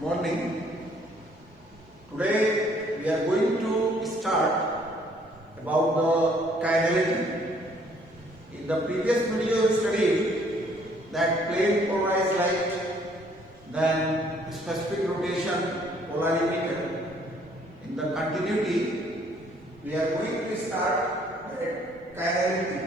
morning. Today we are going to start about the chirality. In the previous video we studied that plane polarized light, then specific rotation, polarimeter. In the continuity we are going to start at chirality.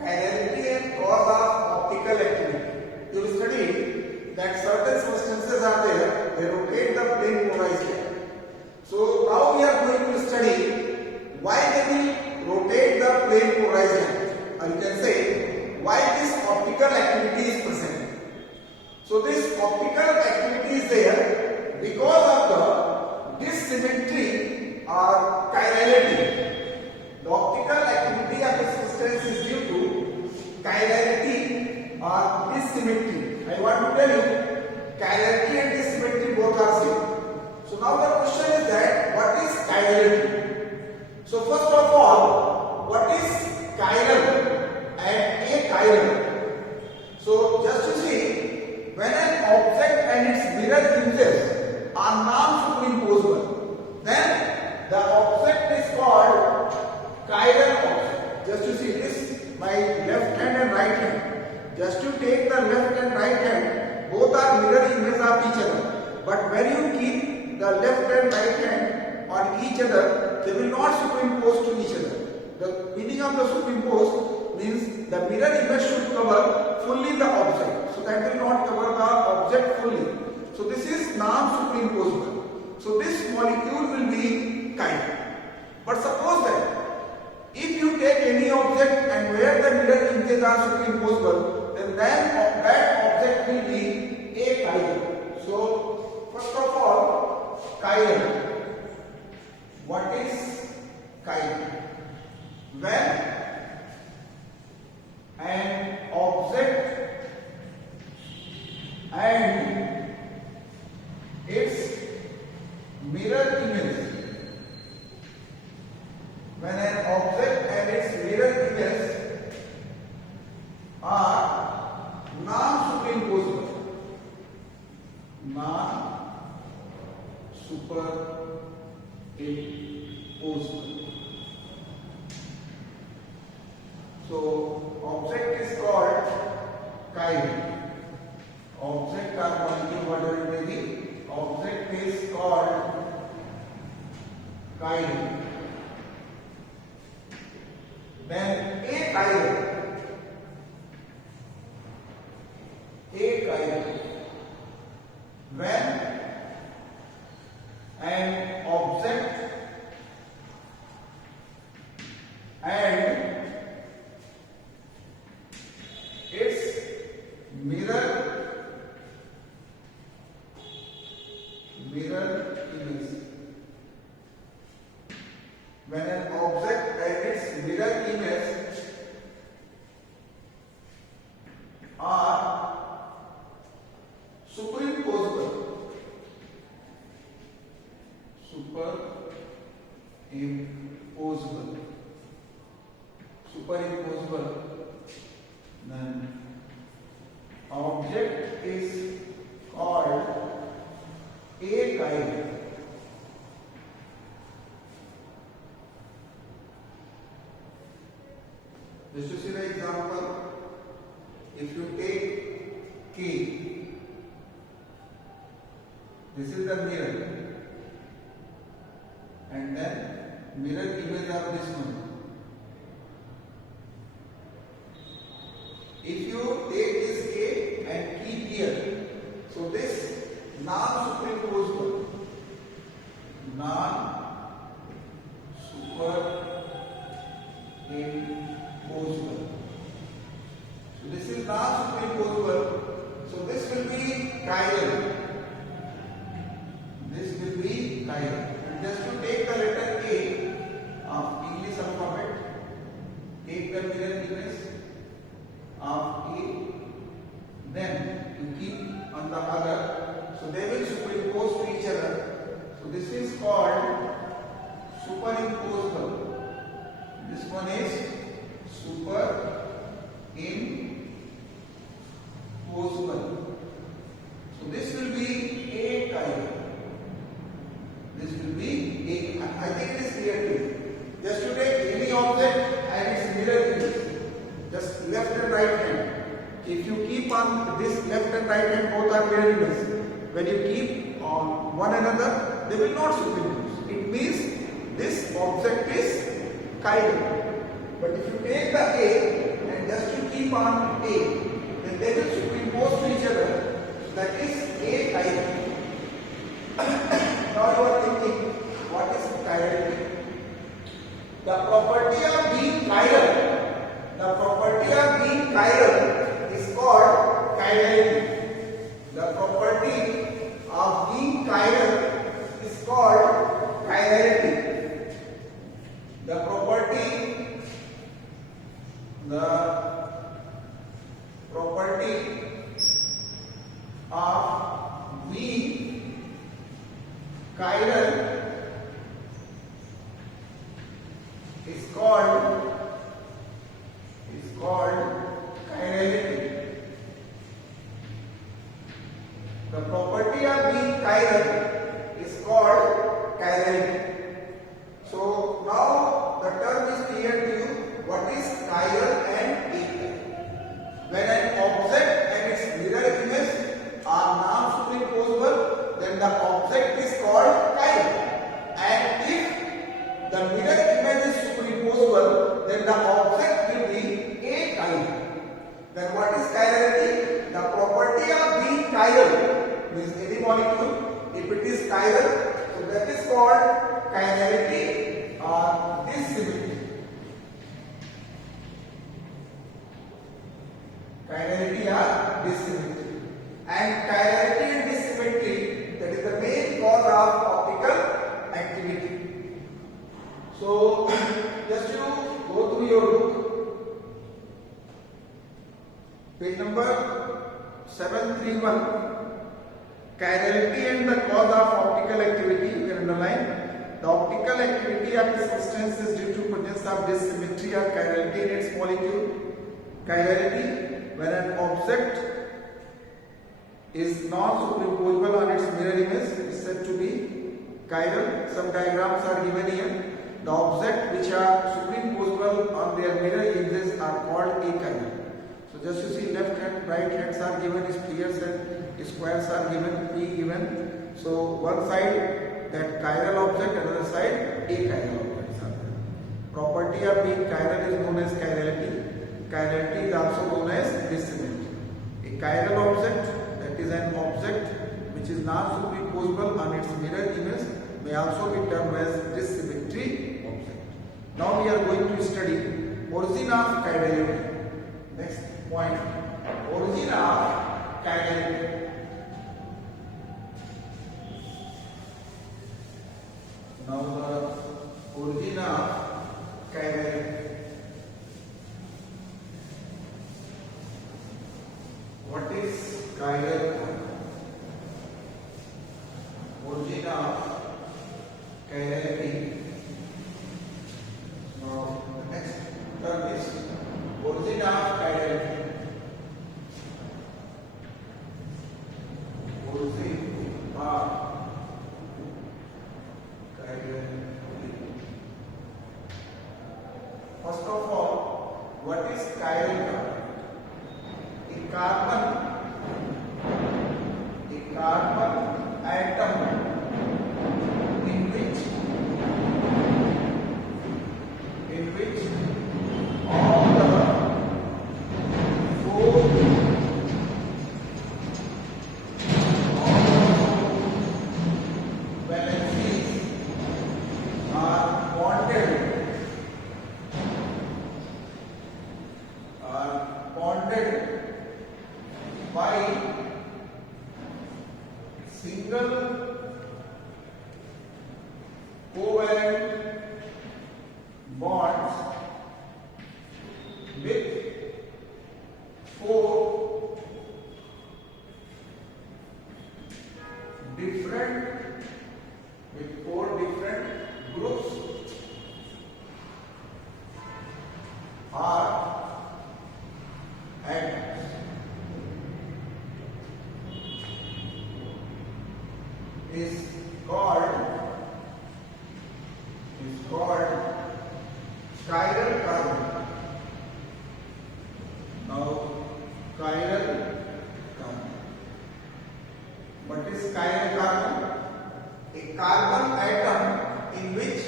Chirality and cause of optical activity. You will study that certain substances are there, they rotate the plane polarized light. So now we are going to study why they will rotate the plane polarized light, or you can say why this optical activity is present. So this optical activity is there because of the dissymmetry or chirality. The optical activity of the substance is due to chirality or dissymmetry. I want to tell you, chirality and dissymmetry both are same. So now the question is that what is chirality? So first of all, what is chiral and achiral? So just to see, when an object and its mirror images are non-superimposable, then the object is called chiral object. Just to see this, my left hand and right hand. Just to take the left and right hand, both are mirror images of each other. But when you keep the left and right hand on each other, they will not superimpose to each other. The meaning of the superimpose means the mirror image should cover fully the object. So that will not cover the object fully. So this is non-superimposable. So this molecule will be chiral. But suppose that if you take any object and where the mirror images are superimposable, then that object will be achiral. So first of all, chiral. What is chiral? When an object and its mirror image, when an object and its mirror image are non-superimposable, so object is called chiral. Object or molecule, whatever it may be, object is called chiral. Then achiral. When an object and its mirror image. When an object and its mirror image are superimposable, then object is called achiral. Just to see the example, if you take K, this is the mirror, and then mirror image of this one. If you take this K and keep here, so this non-superimposable, so this is non-superimposable, so this will be chiral. This will be chiral. And just to take the letter A of English alphabet, take the mirror image of A, then you keep on the other, so they will superimpose to each other. So this is called superimposable. This one is superimposable. So this will be achiral. if you keep on this left and right hand both are mirror image, when you keep on one another, they will not superimpose. It means this object is chiral. But if you take the A and just to keep on A, then they will superimpose to each other. That is A chiral. Now you are thinking, what is chirality? The property of being chiral is called chirality. The property of being chiral is called chirality. The property of being chiral is called chirality. The property of being chiral is called chirality. So now the term is clear to you. What is chiral and achiral? When an object and its mirror image are non-superimposable, then the object is called chiral. And if the mirror image is superimposable, then the object will be achiral. Then what is chirality? The property of being chiral means any molecule, if it is chiral, so that is called chirality or dissymmetry. Chirality or dissymmetry. And chirality and dissymmetry, that is the main cause of optical activity. So just you go through your book, page number 731. Chirality and the cause of optical activity, you can underline. The optical activity of the substance is due to presence of dissymmetry or chirality in its molecule. Chirality, when an object is non-superimposable on its mirror image, is said to be chiral. Some diagrams are given here. The objects which are superimposable on their mirror images are called achiral. So just you see, left hand, right hands are given, spheres and squares are given, P given. So one side that chiral object, another side achiral objects are there. Property of being chiral is known as chirality. Chirality is also known as dissymmetry. A chiral object, that is an object which is non-superimposable on its mirror image, may also be termed as dissymmetry object. Now we are going to study origin of chirality. Next point, origin of chirality. Now the origin of chirality. What is chiral? Origin of chirality. Now the next term is origin of chirality. Origin of chirality. First of all, what is chiral carbon? A carbon atom in which all the four valencies are bonded by single covalent bonds with four different groups are atoms. Is called chiral carbon. Now chiral carbon. What is chiral carbon? A carbon atom in which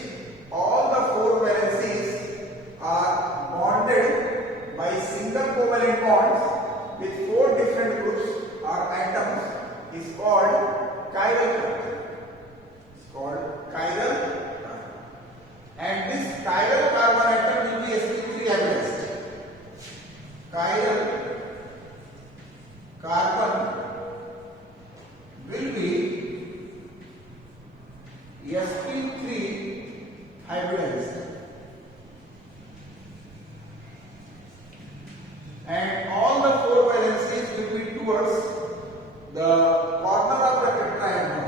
all the four valencies are bonded by single covalent bonds with four different groups or atoms is called chiral carbon. It's called chiral carbon. And this chiral carbon atom will be sp3 hybridized. Chiral carbon will be sp3 hybridized, and all the four valencies will be towards the corner of the tetrahedron.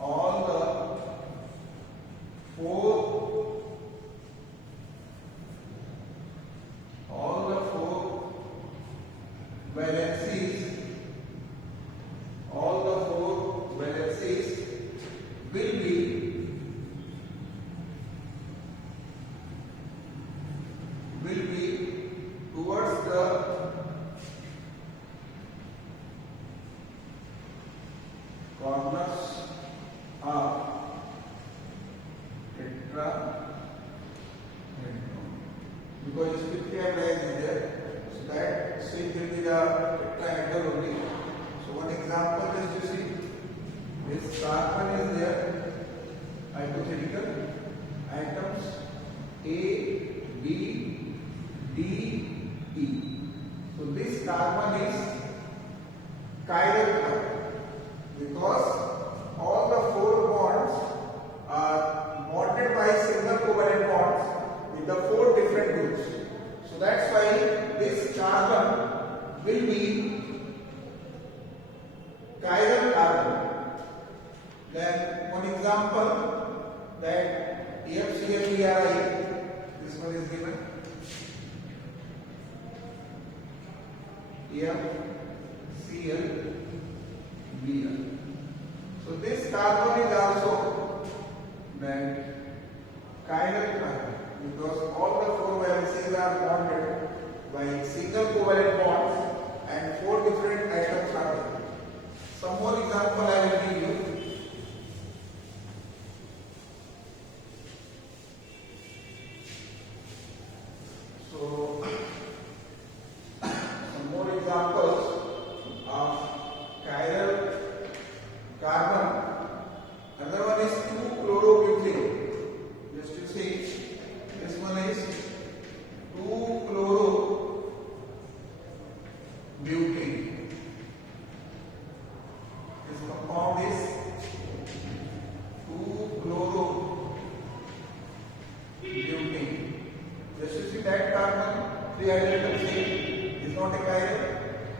All the four valencies will be towards the corners of tetrahedron, because sp3 hybridized is there, so that switch will be the tetrahedral only. So one example is to see this carbon is there, hypothetical atoms A, B, D, E. So this carbon is chiral carbon because all the four bonds are bonded by single covalent bonds with the four different groups. So that's why this carbon will be chiral carbon. Then one example, that FClBri, this one is given. FClBri. So this carbon is also then chiral carbon because all the four valencies are bonded by single covalent bonds and four different atoms are there. Some more example I will give you. So some more examples of chiral carbon. Another one is 2-chlorobutane. Just to see, this one is 2-chlorobutane. This compound is 2-chlorobutane. Just to see that carbon, 3 hydrogen is not a chiral.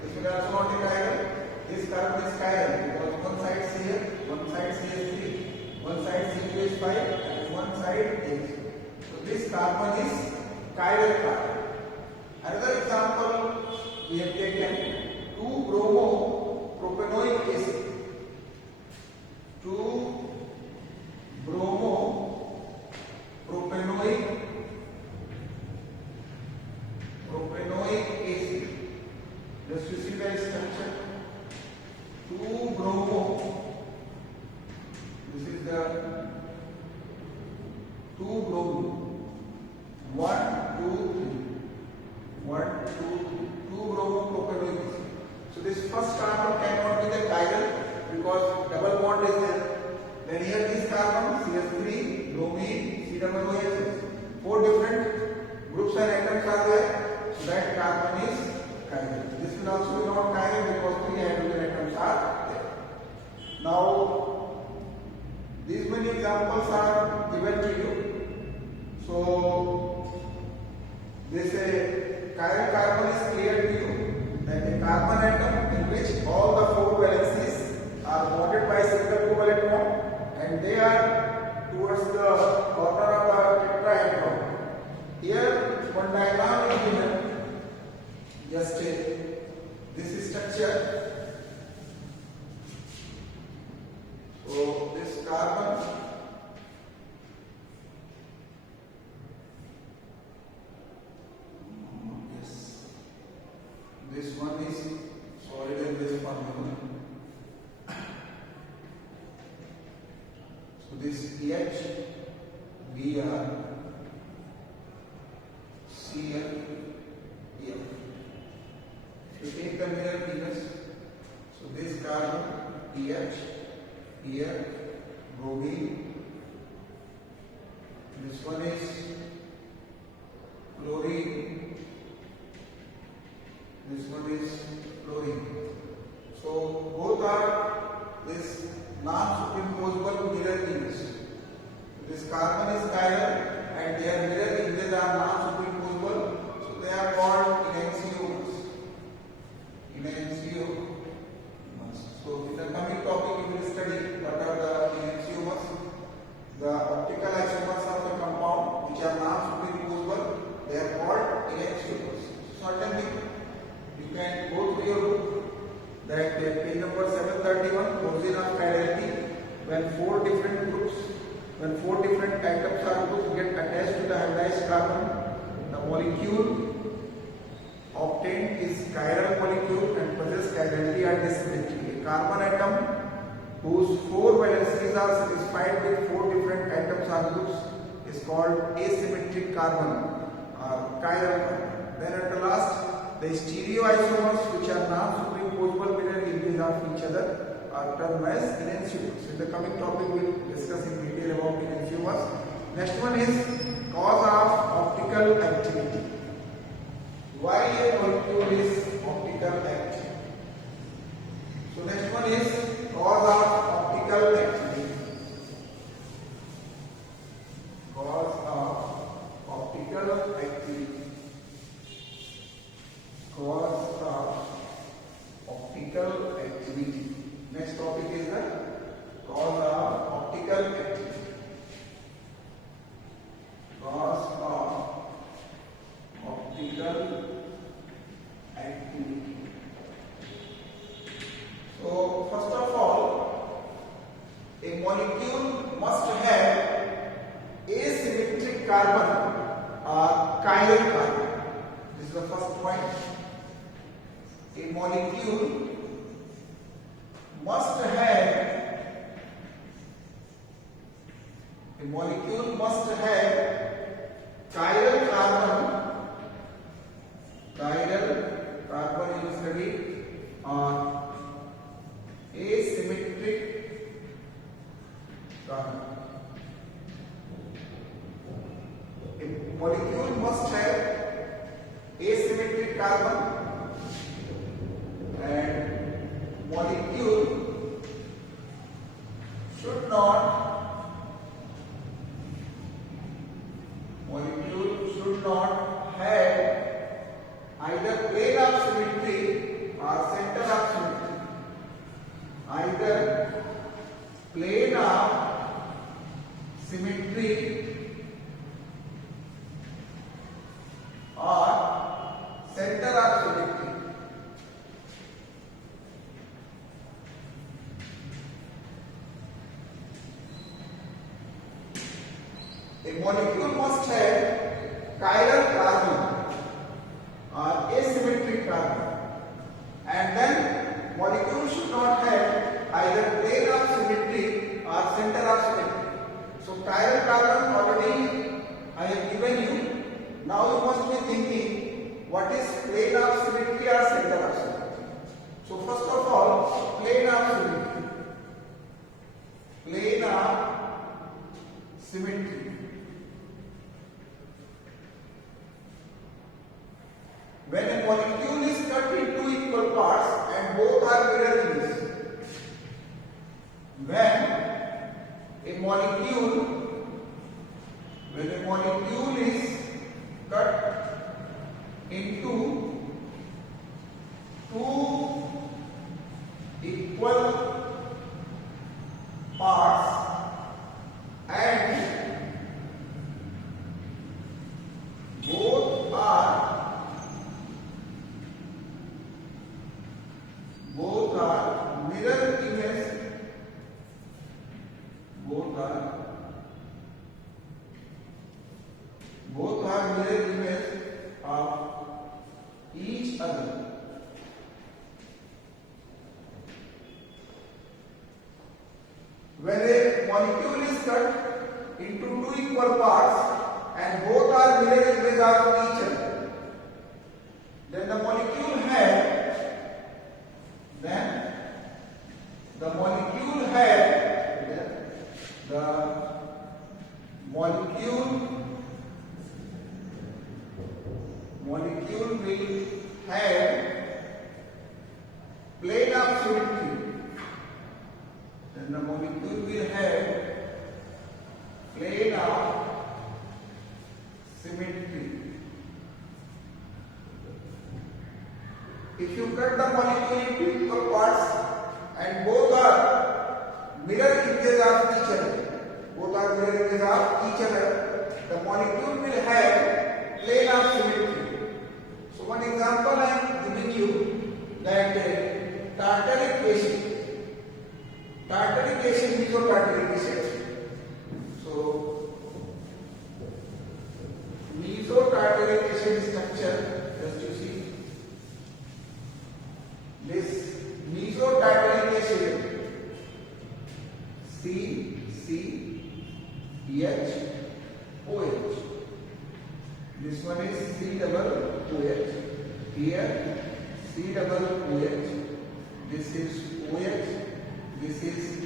This one also not a chiral. This carbon is chiral because one side Cl, one side CH3, one side C2H5 and one side H. So this carbon is chiral carbon. Another example we have taken 2-bromopropanoic acid. 2-bromopropanoic acid. Just to see the structure. 2-bromo. This is the 2-bromo. 1, 2, 3. 1, 2, 3. 2-bromopropanoic acid. So this first carbon cannot be the chiral because double bond is there. Then here this carbon CH3, bromine, COOH. Four different groups and atoms are there. So that carbon is chiral. This will also be not chiral because 3 hydrogen atoms are there. Now, these many examples are given to you. So, this chiral carbon is clear to you that a carbon atom in which all the four valencies are bonded by single covalent bond and they are towards the corner of the tetrahedron. Here, one diagram is given. Just this is structure. So this carbon yes. CH, Br, Cl, F. If you take the mirror images, so this carbon PH, here bromine, this one is chlorine, this one is chlorine. So both are this non-superimposable mirror images. This carbon is chiral and their mirror images are non-superimposable, so they are called enantiomers. Enantiomers. So in the coming topic we will study what are the enantiomers, the optical isomers of the compound which are non-superimposable. They are called enantiomers. Certainly you can go through your book that page number 731, origin of chirality, when four different atoms are groups get attached to the hybridized carbon, the molecule obtained is chiral molecule and possess chirality and asymmetry. A carbon atom whose four valencies are satisfied with four different atoms or groups is called asymmetric carbon or chiral carbon. Then at the last, the stereoisomers which are non-superimposable mirror images of each other are termed as enantiomers. In the coming topic we will discuss in detail about enantiomers. Next one is cause of optical activity. Why a molecule is optical active? So next one is cause of optical activity. Cause of optical activity. Cause of optical activity. Next topic is the cause of optical activity. Cause of optical activity. So first of all, a molecule must have asymmetric carbon or chiral carbon. This is the first point. A molecule must have chiral carbon you study or asymmetric carbon. A molecule must have asymmetric carbon and molecule should not have either plane of symmetry or center of symmetry. Either plane of symmetry or center of symmetry. A molecule must have chiral carbon or asymmetric carbon, and then molecule should not have either plane of symmetry or center of symmetry. So chiral carbon already I have given you. Now you must be thinking what is plane of symmetry or center of symmetry. So first of all, plane of symmetry. Plane of symmetry. When a molecule is cut into equal parts and both are mirror images. When a molecule is cut into two equal parts and both are mirror images. Both are mirror images of each other. When a molecule is cut equal parts and both are mirror image of each other, then the molecule have the molecule will have plane of symmetry. Then the molecule will have plane of symmetry. If you cut the molecule into equal parts and both are mirror images of each other, the molecule will have plane of symmetry. So one example I am giving you, that tartaric acid, mesotartaric acid. So mesotartaric acid structure, just you see this mesotartaric acid, CCHOH. This one is C-double-OH. Here C-double-OH. This is OH. This is H.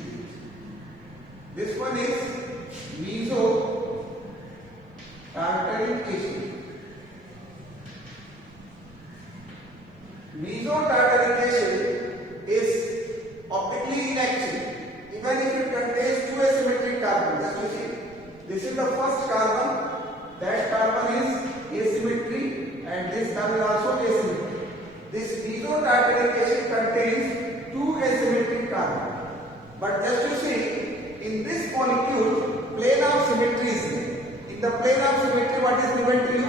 This one is mesotartaric acid. Mesotartaric acid is optically inactive even if it contains two asymmetric carbons. As you see, this is the first carbon. That carbon is asymmetry and this carbon also asymmetry. This mesotartaric acid contains two asymmetric carbons. But just you see, in this molecule, plane of symmetry is there. In the plane of symmetry, what is given to you?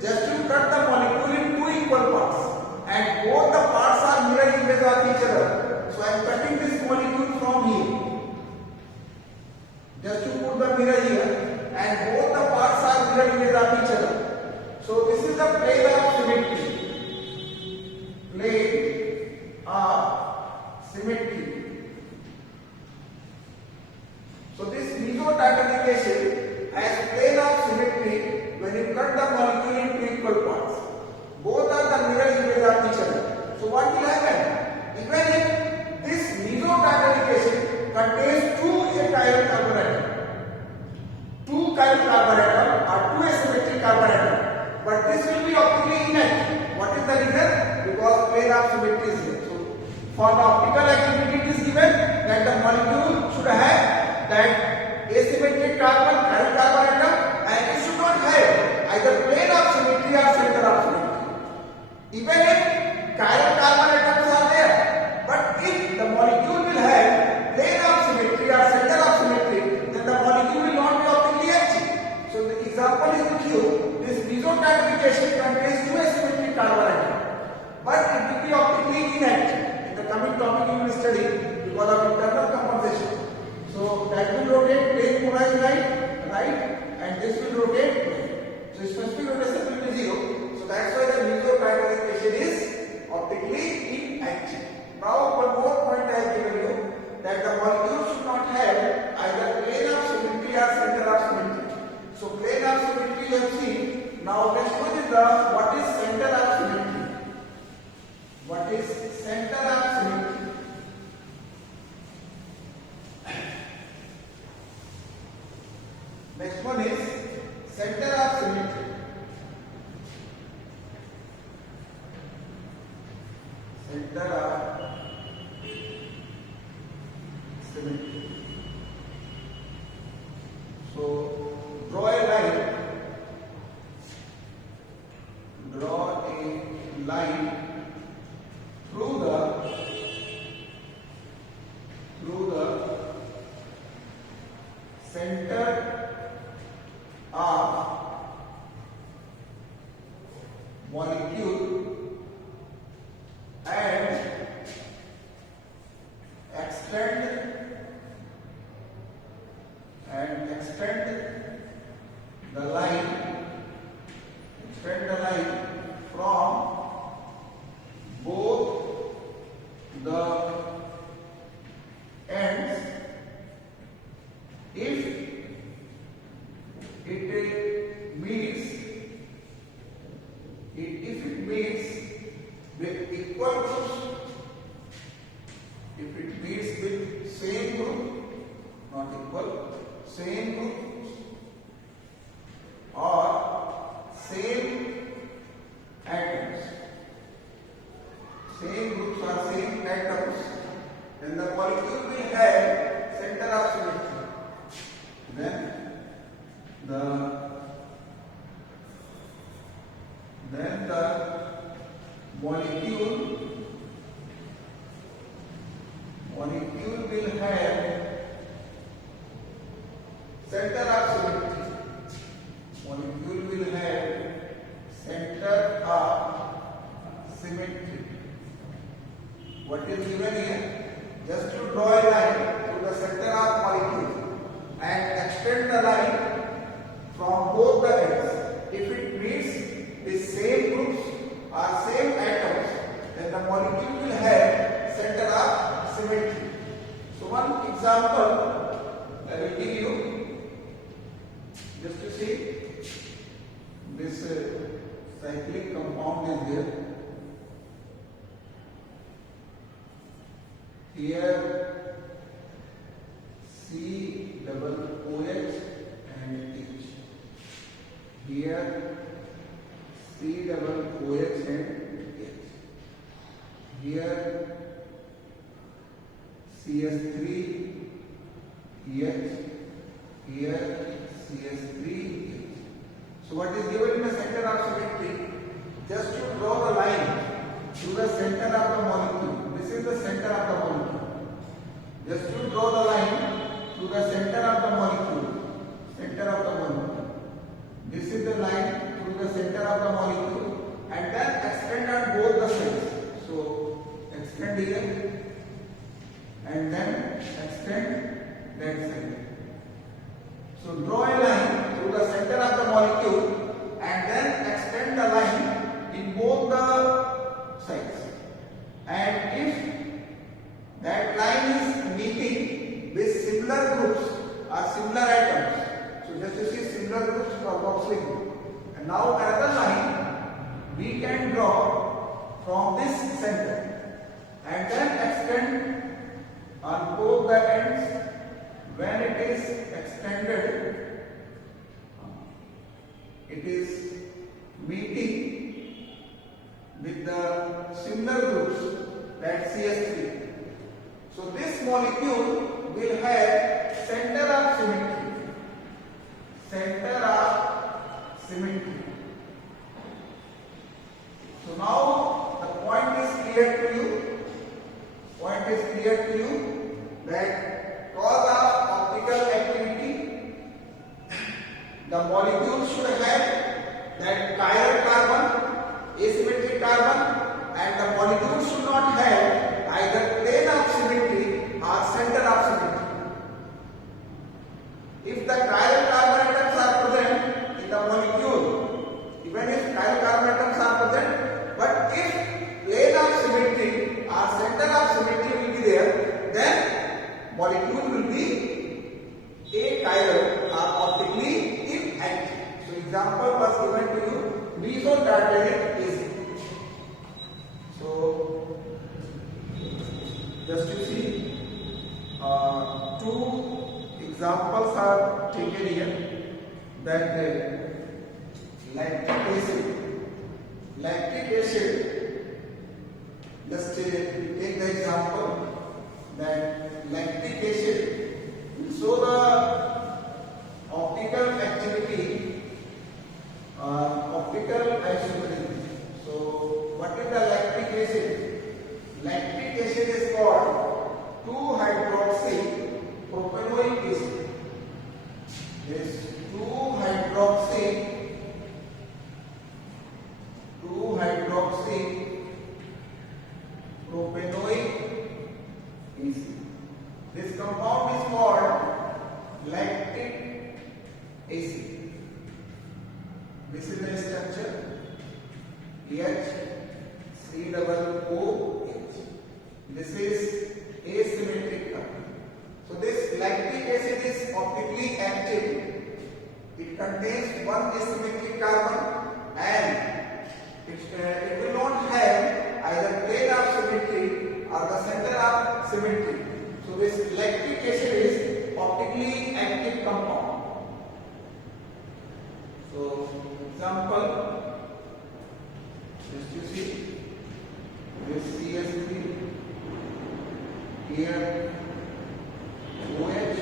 Just you cut the molecule in two equal parts and both the parts are mirror image of each other. So I am cutting this molecule from here. Just to put the mirror here and both the parts are mirror image of each other. So this is the plane of symmetry. Plane of symmetry. So this mesotartaric acid has plane of symmetry when you cut the molecule into equal parts. Both are the mirror image of each other. So what will happen? Even if this mesotartaric acid contains two chiral carbon atoms, two chiral carbon atoms or two asymmetric carbon atoms, but this will be optically inactive. What is the reason? Because plane of symmetry is here. So for the optical activity it is given that the molecule should have that asymmetric carbon, chiral carbon atom, and it should not have either plane of symmetry or center of symmetry. Even if chiral carbon atoms are there, but if the molecule will have plane of symmetry or center of symmetry, then the molecule will not be optically active. So the example is with you, this mesotartaric acid contains two asymmetric carbon atoms, but it will be optically inactive. In the coming topic you will study because of internal compensation. So that will rotate plane polarized right, and this will rotate plane. So specific rotation will be 0. So that's why the mesotartaric acid is optically inactive. Now one more point I have given you, that the molecule should not have either plane of symmetry or center of symmetry. So plane of symmetry you have seen. Now next one is what is center of symmetry. What is center of symmetry? Next one is center of symmetry. Center of symmetry. So draw a line. Draw a line through the center of molecule and extend the line from both the ends if then the molecule will have center of symmetry. Molecule will have center of symmetry. What is given here? Just to draw a line to the center of molecule and extend the line from both the ends. If it meets the same groups or same atoms, then the molecule will have center of symmetry. So one example I will give you, just to see this cyclic compound is there. Here C double OH and H. Here C double OH and H. Here CS3 H. Here CS3 H. So what is given in the center of symmetry? Just to draw the line to the center of the molecule. This is the center of the molecule. Just to draw the line to the center of the molecule. Center of the molecule. This is the line to the center of the molecule, and then extend on both the sides. So extend here and then extend that side. So draw a line to the center of the molecule and then extend the line in both the sides. And if that line is meeting with similar groups or similar atoms, so just to see similar groups carboxylic. And now another line we can draw from this center and then extend on both the ends. When it is extended, it is meeting with the similar groups, that CS3. So this molecule will have center of symmetry. Center of symmetry. So now the point is clear to you. Point is clear to you that cause of optical activity, the molecule should have that chiral carbon, asymmetric carbon, and the molecule should not have either plane of symmetry or center of symmetry. If the chiral carbon atoms are present in the molecule, even if chiral carbon atoms are present, but if plane of symmetry or center of symmetry will be there, then molecule will be achiral or optically inactive. So example was given to you, mesotartaric acid. So just to see, two examples are taken here, that lactic acid. Lactic acid, just take the example that lactic acid will show the optical activity, optical isomerism. So what is the lactic acid? Lactic acid is called 2-hydroxy propanoic acid. This 2-hydroxy propanoic acid. This compound is called lactic acid. This is the structure HCOOH. This is asymmetric carbon. So this lactic acid is optically active. It contains one asymmetric carbon and it will not have either plane of symmetry or the center of symmetry. So this lactic acid is optically active compound. So example, just you see this CS3, here OH,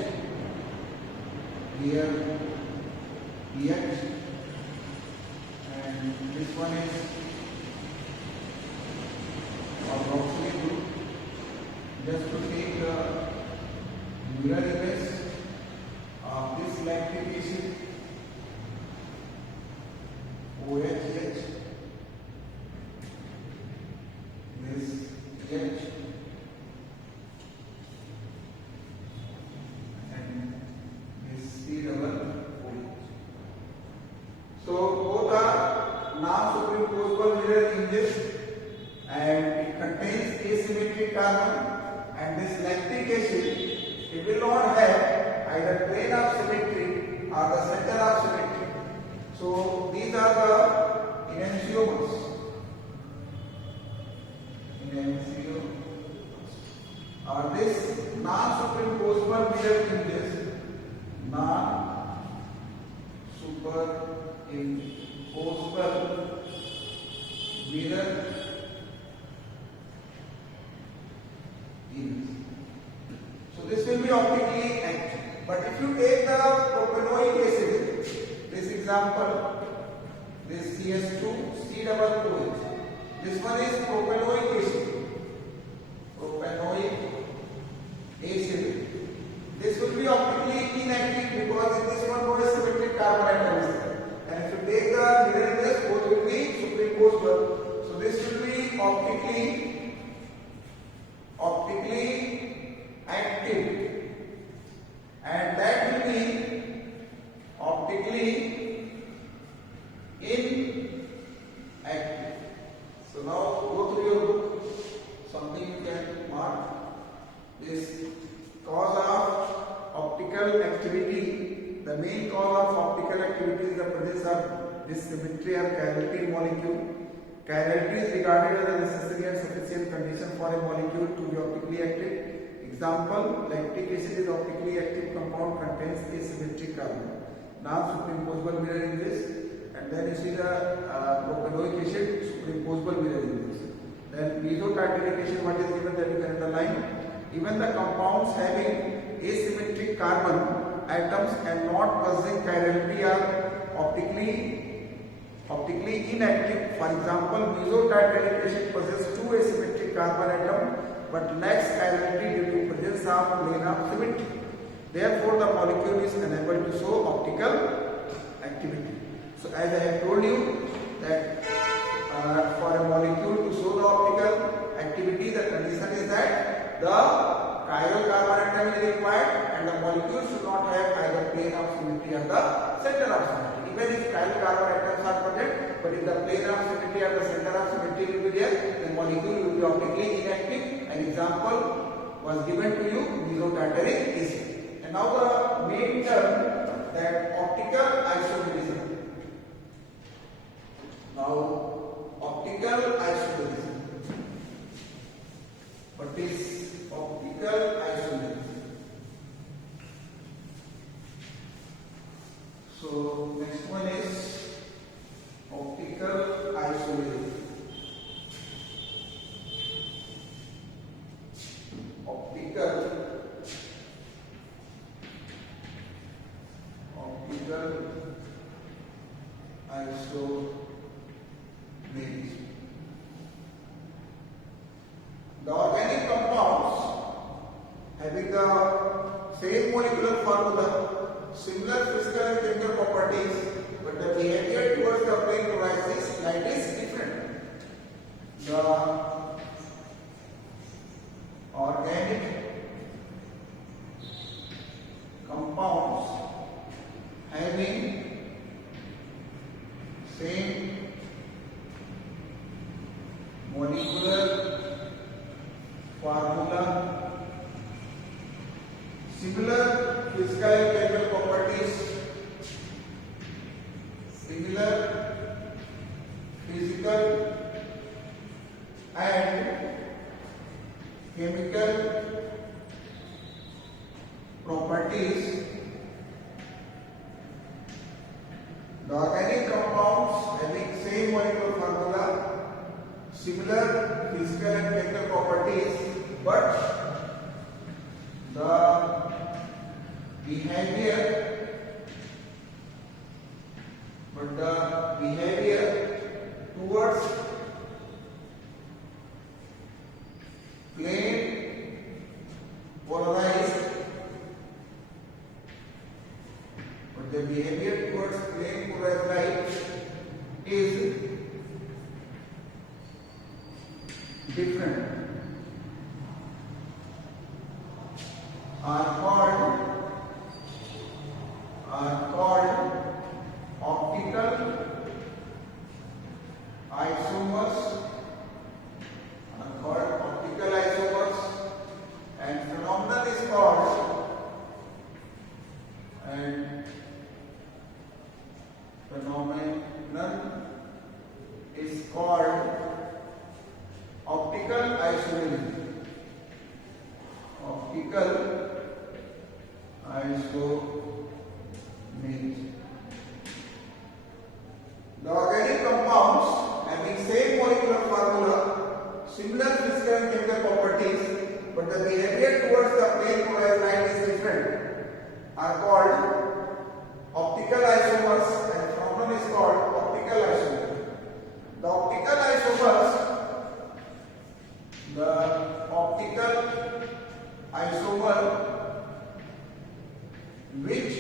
here PH, and this one is non-superimposable mirror images, and it contains asymmetric carbon, and this lactic acid, it will not have either plane of symmetry or the center of symmetry. So these are the enantiomers. Are this non-superimposable mirror images, non-superimposable mirror image. So this will be optically active. But if you take the propanoic acid, this example, this CS2 C double OH, this one is propanoic acid. Propanoic acid. This will be optically inactive because in this one no asymmetric carbon atom is there. And if you take the mirror images, both will be superimposable. So this will be optically active, and that will be optically inactive. So now go through your book. Something you can mark. This cause of optical activity. The main cause of optical activity is the presence of this symmetry or chirality in molecule. Chirality is regarded as a necessary and sufficient condition for a molecule to be optically active. Example, lactic acid is optically active compound, contains asymmetric carbon. Non-superimposable mirror images, and then you see the propanoic acid, superimposable mirror images. Then mesotartaric acid, what is given that you can underline. Even the compounds having asymmetric carbon atoms and not possessing chirality are optically inactive. For example, mesotartaric acid possesses two asymmetric carbon atoms but lacks chirality due to presence of plane of symmetry. Therefore, the molecule is unable to show optical activity. So, as I have told you that for a molecule to show the optical activity, the condition is that the chiral carbon atom is required and the molecule should not have either plane of symmetry or the center of symmetry. Even if chiral carbon atoms are present, but if the plane of symmetry or the center of symmetry will be there, the molecule will be optically inactive. An example was given to you, mesotartaric acid. And now the main term, that optical isomerism. Now optical isomerism. What is optical isomerism? So next one is optical isomerism. Optical isomerism. The organic compounds having the same molecular formula, similar physical and chemical properties, but the behavior towards the plane horizon light is different. The organic compounds having same molecular formula, similar physical and chemical properties, similar physical and chemical properties. The organic compounds having same molecular formula, similar physical and chemical properties, but the behavior towards plane polarized, but the behavior towards plane polarized light is different, are called optical chemical properties, but the behavior towards the plane polarized light is different, are called optical isomers, and phenomenon is called optical isomer. The optical isomers which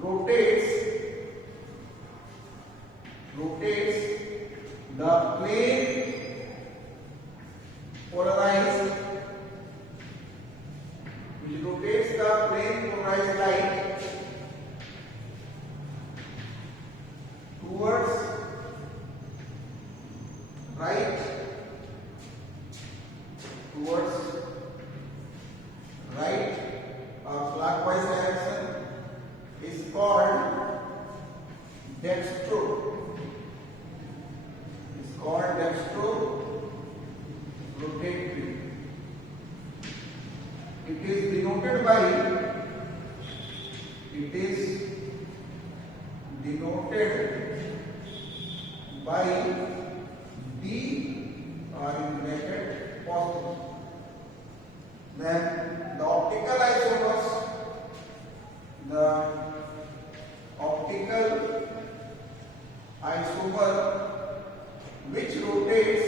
rotates the plane polarized light towards right or clockwise direction is called dextro. Rotatory. It is denoted by D or in bracket positive. Then the optical isomer which rotates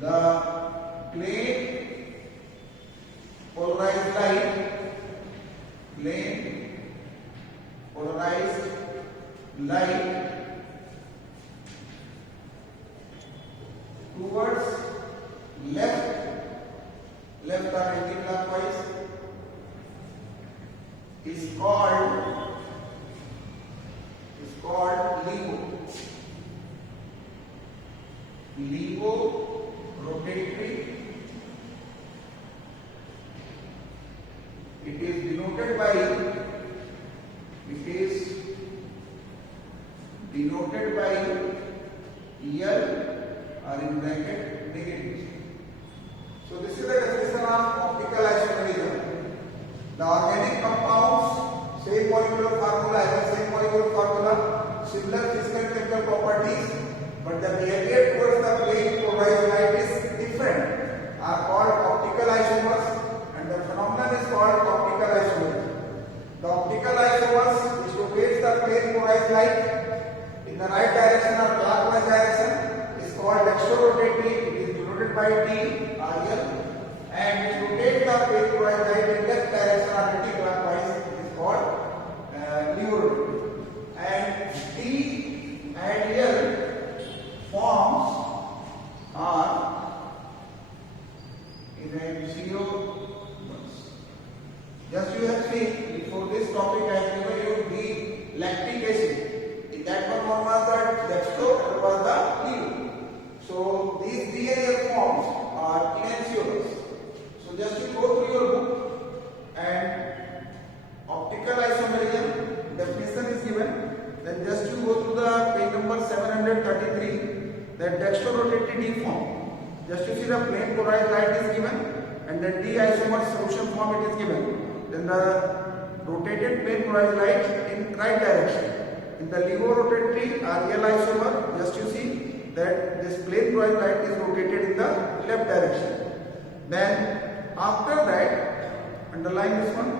the plane polarized light towards left or anti-clockwise is called LIGO rotatory. It is denoted by L or in bracket negative. So this is the definition of optical isomerism. The organic compounds, same molecular formula, similar physical chemical properties, but the behavior towards the plane polarized light is different, are called optical isomers, and the phenomenon is called optical isomerism. The optical isomers which rotates the plane polarized light in the right direction or clockwise direction is called dextrorotatory. It is denoted by D or L, and which rotates the plane polarized light in left direction or anti-clockwise is called LIGO. And D and L forms are enantiomers. Just you have seen before this topic I have given you the lactic acid. In that one was the dextro, that was the LIGO. So these D and L forms are enantiomers. So just you go through your book and optical isomerism definition is given. Then just you go through the page number 733, that dextrorotatory D form. Just you see the plane polarized light is given, and then D isomer solution form it is given. Then the rotated plane polarized light in right direction. In the LIGO rotatory or L isomer, just you see that this plane polarized light is rotated in the left direction. Then after that, underline this one,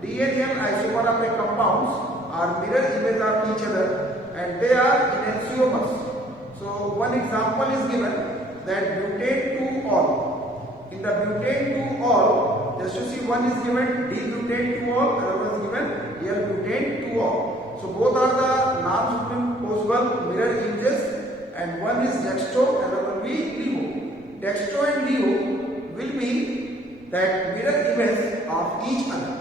D and L isomer of a compounds are mirror image of each other, and they are enantiomers. So one example is given, that butane 2-ol. In the butane 2-ol, just to see, one is given D-butane 2-ol, another one is given L-butane 2-ol. So both are the non-superimposable mirror images, and one is dextro, another will be LIGO. Dextro and LIGO will be that mirror image of each other.